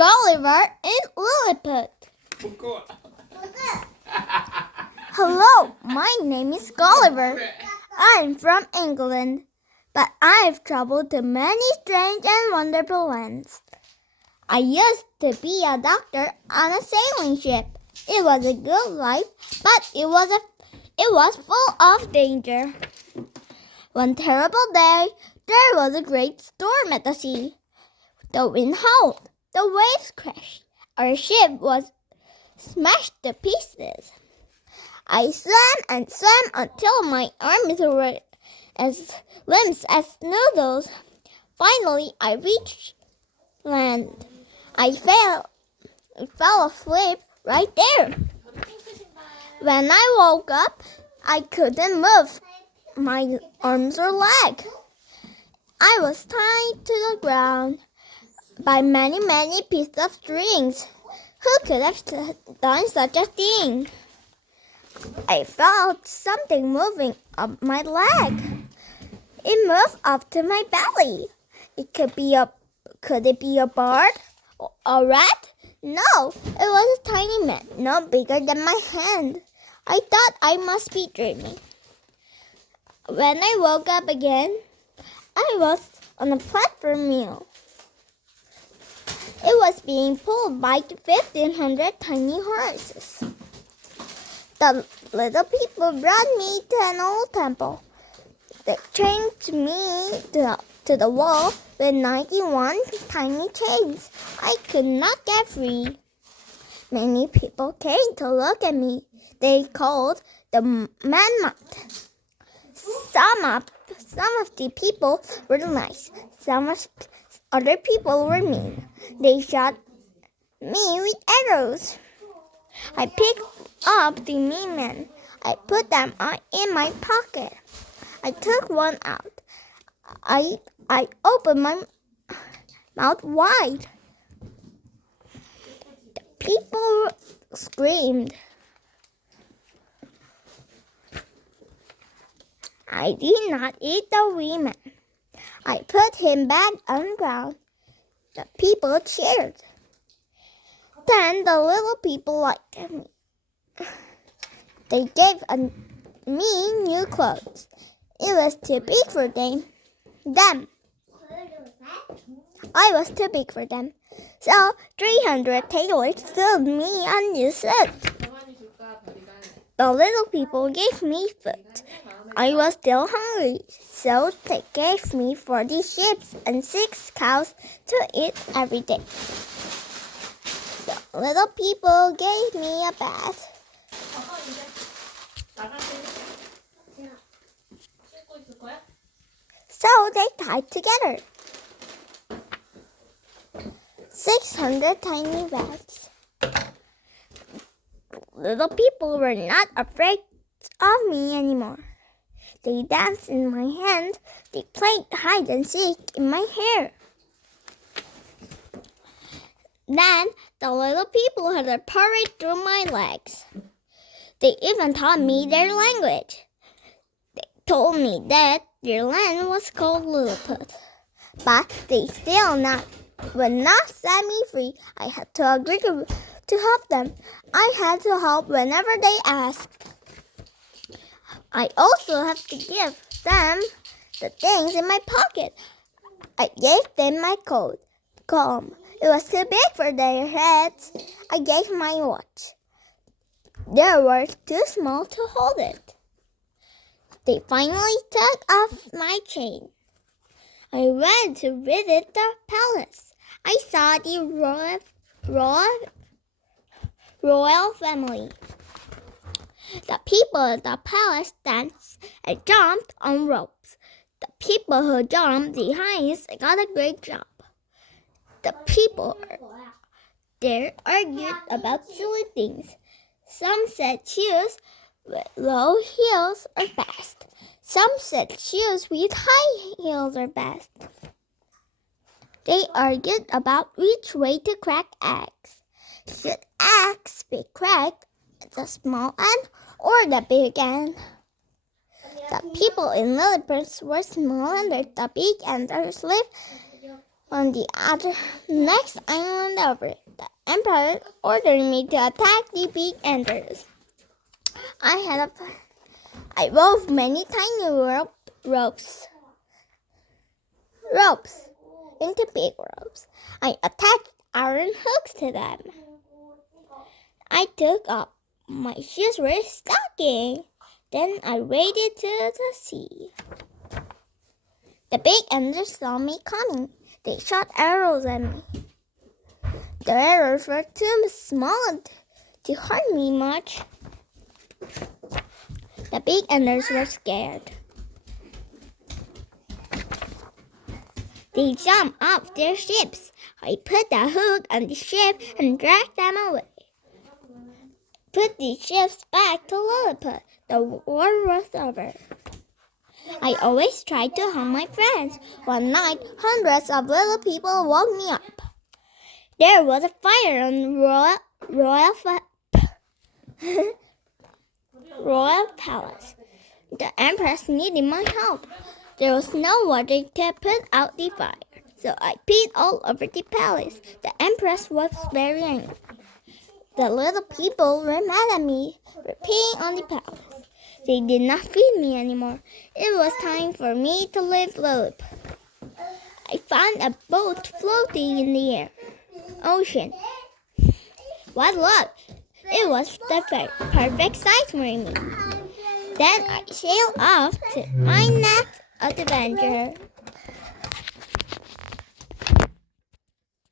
Gulliver and Lilliput. Hello, my name is Gulliver. I'm from England, but I've traveled to many strange and wonderful lands. I used to be a doctor on a sailing ship. It was a good life, but it was full of danger. One terrible day, there was a great storm at the sea. The wind howled, the waves crashed. Our ship was smashed to pieces. I swam and swam until my arms were as limp as noodles. Finally, I reached land. I fell asleep right there. When I woke up, I couldn't move my arms or leg. I was tied to the ground by many pieces of strings. Who could have done such a thing? I felt something moving up my leg. It moved up to my belly. Could it be a bird? A rat? No, it was a tiny man, no bigger than my hand. I thought I must be dreaming. When I woke up again, I was on a platform mill. It was being pulled by 1,500 tiny horses. The little people brought me to an old temple. They chained me to the wall with 91 tiny chains. I could not get free. Many people came to look at me. They called the man mountain. Some of the people were nice. Other people were mean. They shot me with arrows. I picked up the mean men. I put them in my pocket. I took one out. I opened my mouth wide. The people screamed. I did not eat the wee man. I put him back on the ground. The people cheered. Then the little people liked me. They gave me new clothes. It was too big for them. I was too big for them. So 300 tailors sewed me a new suit. The little people gave me food. I was still hungry, so they gave me 40 sheep and 6 cows to eat every day. The little people gave me a bath. So they tied together 600 tiny rats. Little people were not afraid of me anymore. They danced in my hand. They played hide and seek in my hair. Then the little people had a parade through my legs. They even taught me their language. They told me that their land was called Lilliput, but they would not set me free. I had to agree to help them. I had to help whenever they asked. I also have to give them the things in my pocket. I gave them my comb. It was too big for their heads. I gave my watch. They were too small to hold it. They finally took off my chain. I went to visit the palace. I saw the royal family. The people at the palace danced and jumped on ropes. The people who jumped the highest got a great job. The people there argued about silly things. Some said shoes with low heels are best. Some said shoes with high heels are best. They argued about which way to crack eggs. Should eggs be cracked at the small end or the big end? The people in Lilliput were small and the big enders lived On the next island over, the emperor ordered me to attack the big eaters. I wove many tiny ropes into big ropes. I attached iron hooks to them. I took up my shoes were stocking. Then I waded to the sea. The big eaters saw me coming. They shot arrows at me. The arrows were too small to hurt me much. The big eaters were scared. They jumped off their ships. I put the hook on the ship and dragged them away. Put the ships back to Lilliput. The war was over. I always tried to harm my friends. One night, hundreds of little people woke me up. There was a fire on royal palace. The empress needed my help. There was no water to put out the fire, so I peed all over the palace. The empress was very angry. The little people were mad at me for peeing on the palace. They did not feed me anymore. It was time for me to leave Lilliput. I found a boat floating in the ocean. What luck! It was the perfect size for me. Then I sailed off to my next adventure.